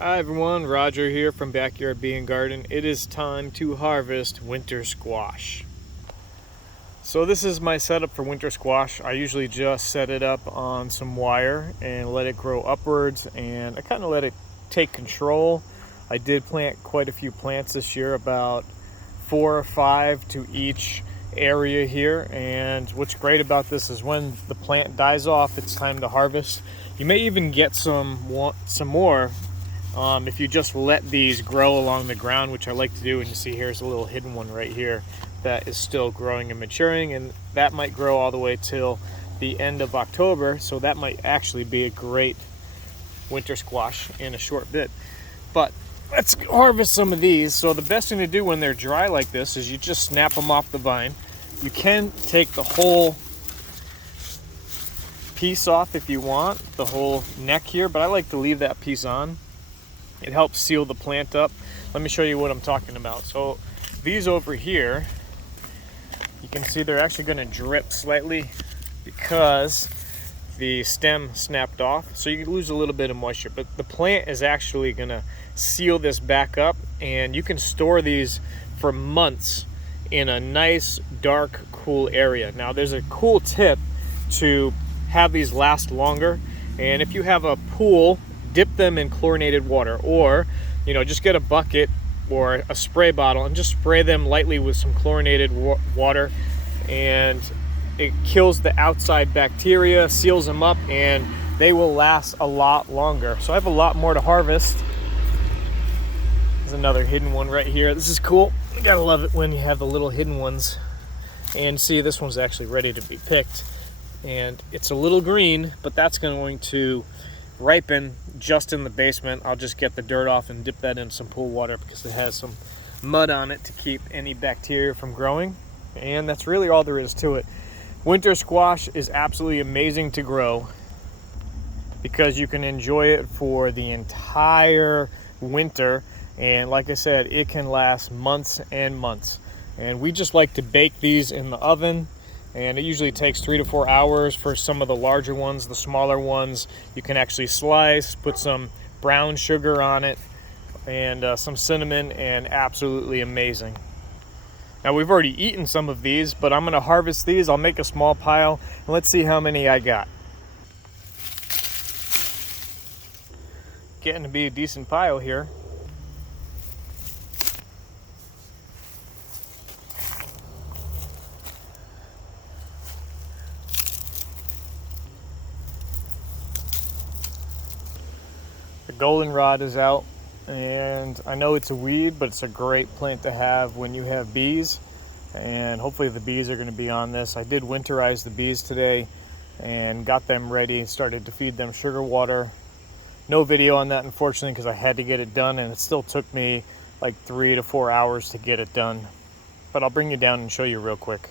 Hi everyone, Roger here from Backyard Bee and Garden. It is time to harvest winter squash. So this is my setup for winter squash. I usually just set it up on some wire and let it grow upwards, and I kind of let it take control. I did plant quite a few plants this year, about 4 or 5 to each area here, and what's great about this is when the plant dies off, it's time to harvest. You may even get some more if you just let these grow along the ground, which I like to do. And you see here's a little hidden one right here that is still growing and maturing, and that might grow all the way till the end of October, so that might actually be a great winter squash in a short bit. But let's harvest some of these. So the best thing to do when they're dry like this is you just snap them off the vine. You can take the whole piece off if you want, the whole neck here, but I like to leave that piece on. It helps seal the plant up. Let me show you what I'm talking about. So these over here, you can see they're actually going to drip slightly because the stem snapped off. So you lose a little bit of moisture, but the plant is actually going to seal this back up, and you can store these for months in a nice, dark, cool area. Now there's a cool tip to have these last longer, and if you have a pool, dip them in chlorinated water, or just get a bucket or a spray bottle and just spray them lightly with some chlorinated water, and it kills the outside bacteria, seals them up, and they will last a lot longer. So I have a lot more to harvest. There's another hidden one right here. This is cool. You gotta love it when you have the little hidden ones. And see, this one's actually ready to be picked, and it's a little green, but that's going to ripen just in the basement. I'll just get the dirt off and dip that in some pool water because it has some mud on it to keep any bacteria from growing. And that's really all there is to it. Winter squash is absolutely amazing to grow because you can enjoy it for the entire winter, and like I said, it can last months and months. And we just like to bake these in the oven, and it usually takes 3 to 4 hours for some of the larger ones. The smaller ones you can actually slice, put some brown sugar on it, and some cinnamon, and absolutely amazing. Now we've already eaten some of these, but I'm going to harvest these. I'll make a small pile, and let's see how many I got. Getting to be a decent pile here. The goldenrod is out, and I know it's a weed, but it's a great plant to have when you have bees, and hopefully the bees are going to be on this. I did winterize the bees today and got them ready, started to feed them sugar water. No video on that, unfortunately, because I had to get it done, and it still took me like 3 to 4 hours to get it done, but I'll bring you down and show you real quick.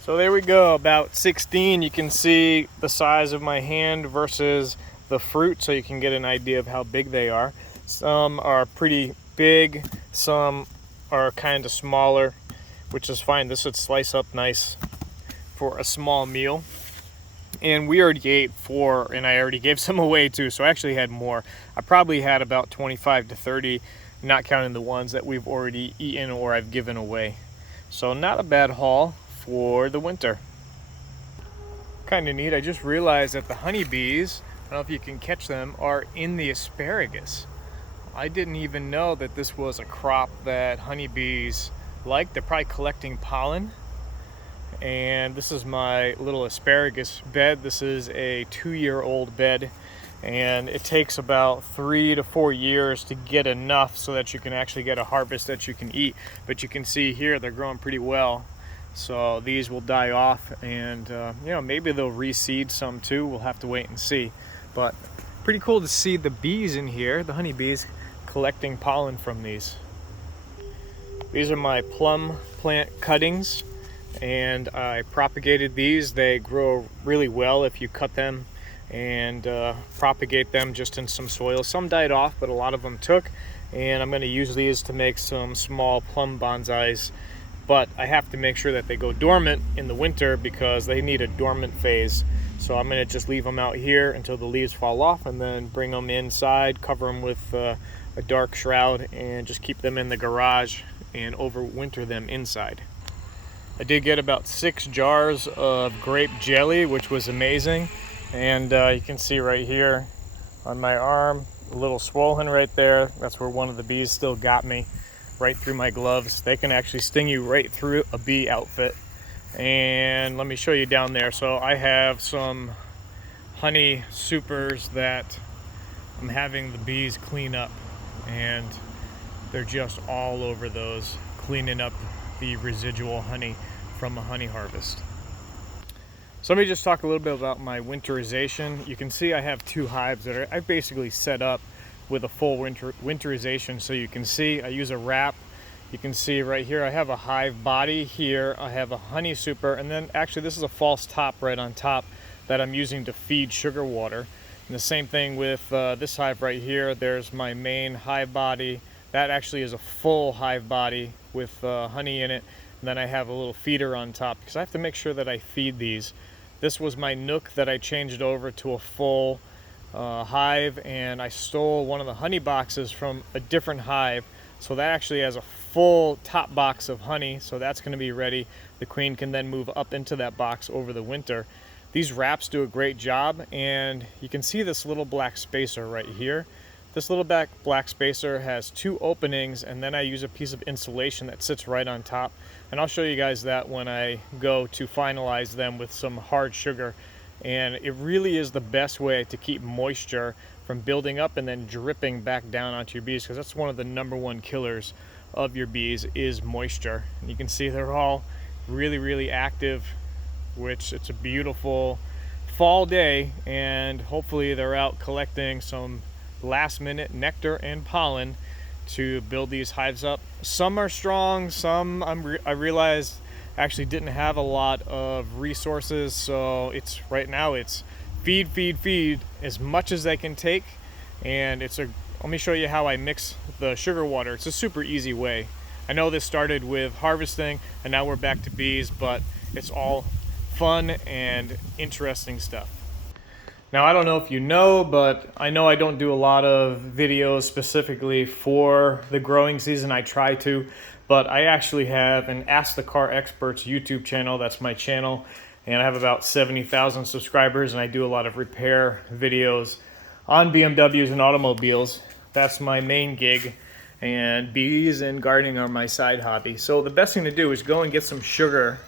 So there we go, about 16. You can see the size of my hand versus the fruit, so you can get an idea of how big they are. Some are pretty big, some are kind of smaller, which is fine. This would slice up nice for a small meal. And we already ate 4, and I already gave some away too, so I actually had more. I probably had about 25 to 30, not counting the ones that we've already eaten or I've given away. So not a bad haul for the winter. Kind of neat. I just realized that the honeybees, I don't know if you can catch them, are in the asparagus. I didn't even know that this was a crop that honeybees like. They're probably collecting pollen. And this is my little asparagus bed. This is a 2-year-old bed, and it takes about 3 to 4 years to get enough so that you can actually get a harvest that you can eat. But you can see here they're growing pretty well. So these will die off, and maybe they'll reseed some too. We'll have to wait and see. But pretty cool to see the bees in here, the honeybees, collecting pollen from these. These are my plum plant cuttings, and I propagated these. They grow really well if you cut them and propagate them just in some soil. Some died off, but a lot of them took, and I'm going to use these to make some small plum bonsais. But I have to make sure that they go dormant in the winter because they need a dormant phase So I'm going to just leave them out here until the leaves fall off, and then bring them inside, cover them with a dark shroud, and just keep them in the garage and overwinter them inside. I did get about 6 jars of grape jelly, which was amazing. And you can see right here on my arm, a little swollen right there. That's where one of the bees still got me, right through my gloves. They can actually sting you right through a bee outfit. And let me show you down there. So I have some honey supers that I'm having the bees clean up, and they're just all over those, cleaning up the residual honey from a honey harvest. So let me just talk a little bit about my winterization. You can see I have 2 hives that I've basically set up with a full winterization. So you can see I use a wrap. You can see right here I have a hive body here. I have a honey super, and then actually this is a false top right on top that I'm using to feed sugar water. And the same thing with this hive right here. There's my main hive body. That actually is a full hive body with honey in it. And then I have a little feeder on top because I have to make sure that I feed these. This was my nook that I changed over to a full hive, and I stole one of the honey boxes from a different hive. So that actually has a full top box of honey, so that's going to be ready. The queen can then move up into that box over the winter. These wraps do a great job, and you can see this little black spacer right here. This little black spacer has 2 openings, and then I use a piece of insulation that sits right on top. And I'll show you guys that when I go to finalize them with some hard sugar. And it really is the best way to keep moisture from building up and then dripping back down onto your bees, because that's one of the #1 killers of your bees is moisture. And you can see they're all really active, which it's a beautiful fall day, and hopefully they're out collecting some last minute nectar and pollen to build these hives up. Some are strong, some I realized actually didn't have a lot of resources, so it's right now it's feed as much as they can take. And let me show you how I mix the sugar water. It's a super easy way. I know this started with harvesting and now we're back to bees, but it's all fun and interesting stuff. Now, I don't know if you know, but I know I don't do a lot of videos specifically for the growing season. I try to, but I actually have an Ask the Car Experts YouTube channel. That's my channel, and I have about 70,000 subscribers, and I do a lot of repair videos on BMWs and automobiles. That's my main gig, and bees and gardening are my side hobby. So the best thing to do is go and get some sugar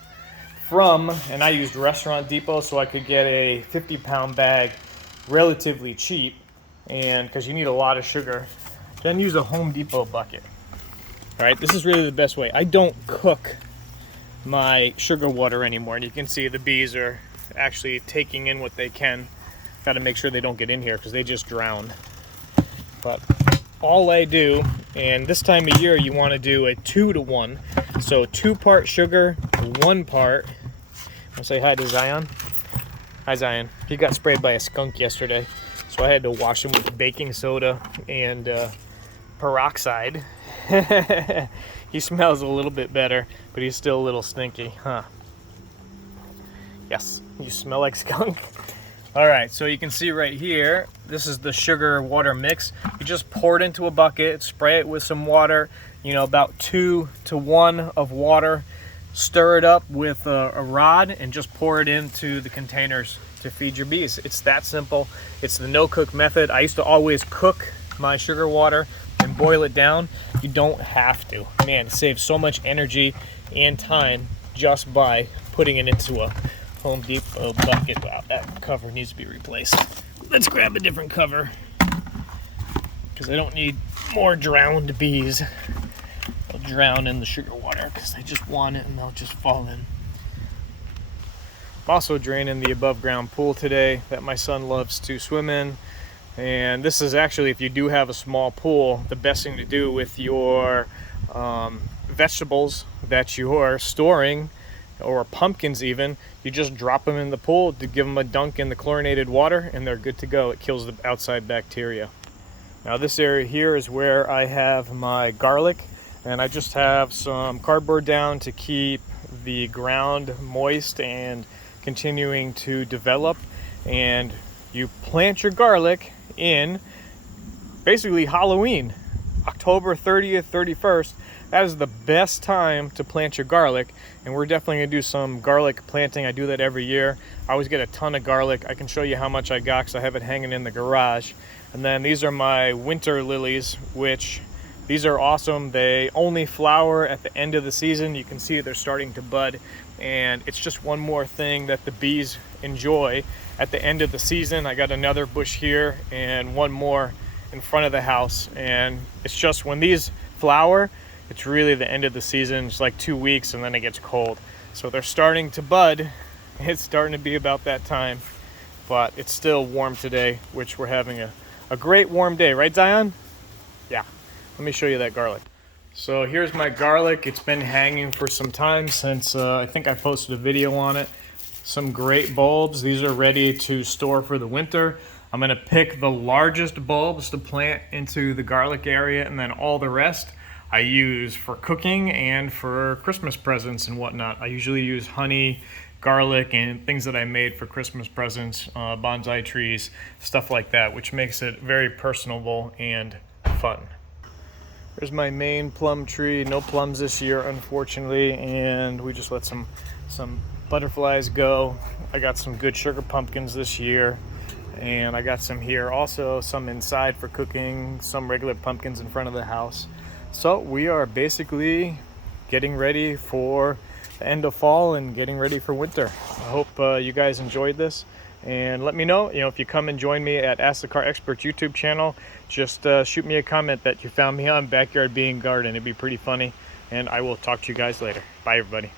and I used Restaurant Depot, so I could get a 50-pound bag relatively cheap, and because you need a lot of sugar. Then use a Home Depot bucket. All right, this is really the best way. I don't cook my sugar water anymore, and you can see the bees are actually taking in what they can. Got to make sure they don't get in here because they just drown. But all I do, and this time of year you want to do a 2-to-1, so 2-part sugar, 1 part. I'll say hi to Zion. Hi, Zion. He got sprayed by a skunk yesterday, so I had to wash him with baking soda and peroxide. He smells a little bit better, but he's still a little stinky, huh? Yes, you smell like skunk. All right, so you can see right here, this is the sugar water mix. You just pour it into a bucket, spray it with some water, about 2-to-1 of water. Stir it up with a rod and just pour it into the containers to feed your bees. It's that simple. It's the no-cook method. I used to always cook my sugar water and boil it down. You don't have to. Man, it saves so much energy and time just by putting it into a Home Depot bucket. Wow, that cover needs to be replaced. Let's grab a different cover because I don't need more drowned bees. They'll drown in the sugar water because they just want it and they'll just fall in. I'm also draining the above ground pool today that my son loves to swim in. And this is actually, if you do have a small pool, the best thing to do with your vegetables that you are storing, or pumpkins even, you just drop them in the pool to give them a dunk in the chlorinated water and they're good to go. It kills the outside bacteria. Now this area here is where I have my garlic, and I just have some cardboard down to keep the ground moist and continuing to develop. and you plant your garlic in basically Halloween, October 30th, 31st. That is the best time to plant your garlic, and we're definitely gonna do some garlic planting. I do that every year. I always get a ton of garlic. I can show you how much I got because I have it hanging in the garage. And then these are my winter lilies, which these are awesome. They only flower at the end of the season. You can see they're starting to bud, and it's just one more thing that the bees enjoy at the end of the season. I got another bush here and one more in front of the house, and it's just when these flower, it's really the end of the season. It's like 2 weeks and then it gets cold, so they're starting to bud. It's starting to be about that time, but it's still warm today, which we're having a great warm day, right Zion? Yeah, let me show you that garlic. So here's my garlic. It's been hanging for some time since I think I posted a video on it. Some great bulbs. These are ready to store for the winter. I'm gonna pick the largest bulbs to plant into the garlic area, and then all the rest I use for cooking and for Christmas presents and whatnot. I usually use honey, garlic, and things that I made for Christmas presents, bonsai trees, stuff like that, which makes it very personable and fun. There's my main plum tree. No plums this year, unfortunately, and we just let some butterflies go. I got some good sugar pumpkins this year, and I got some here also, some inside for cooking, some regular pumpkins in front of the house. So we are basically getting ready for the end of fall and getting ready for winter. I hope you guys enjoyed this, and let me know, if you come and join me at Ask the Car Experts YouTube channel, just shoot me a comment that you found me on Backyard Bee and Garden. It'd be pretty funny, and I will talk to you guys later. Bye everybody.